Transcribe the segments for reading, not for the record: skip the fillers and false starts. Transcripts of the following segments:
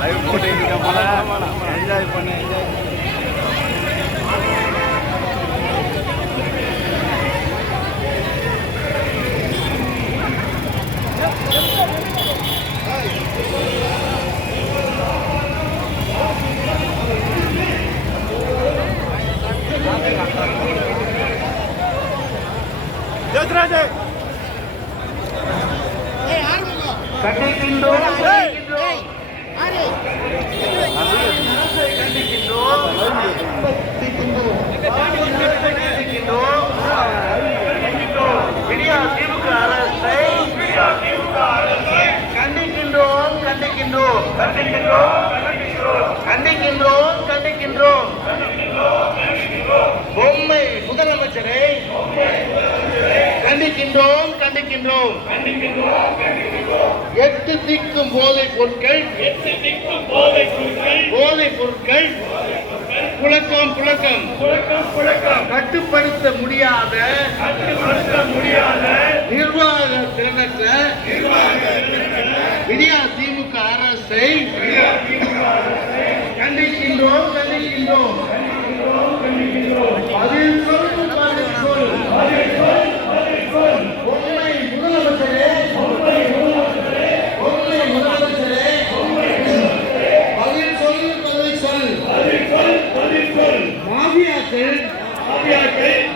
live போட்டு போல enjoy பண்ண ஜோத்ராஜே கண்டிக்கின்றோம் விடியா திமுக அரசை கண்டிக்கின்றோம் கண்டிக்கின்றோம் கண்டிக்கின்றோம் கண்டிக்கின்றோம் பொம்மை முதலமைச்சரை கண்டிக்கின்றோம் கண்டிக்கின்றோம் எட்டு திக்கும் போதைப் பொருட்கள் புழக்கம் கட்டுப்படுத்த முடியாத நிர்வாக திறனற்ற விடியா திமுக அரசை கண்டிக்கின்றோம் கண்டிக்கின்றோம் பதில் சொல் பொம்மை முதலமைச்சரே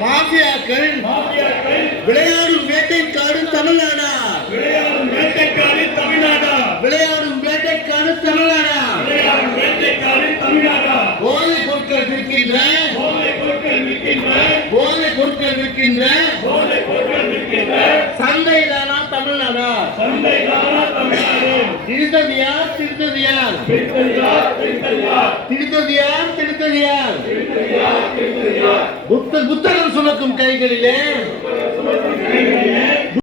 மாஃபியாக்கள் விளையாடும் வேட்டைக்காடு தமிழ்நாடா விளையாடும் வேட்டைக்காடு தமிழ்நாடா போதைப் பொருட்கள் விற்கின்ற சந்தைதானா தமிழ்நாடா திருத்தது யார் புத்தகம் சுமக்கும் கைகளிலே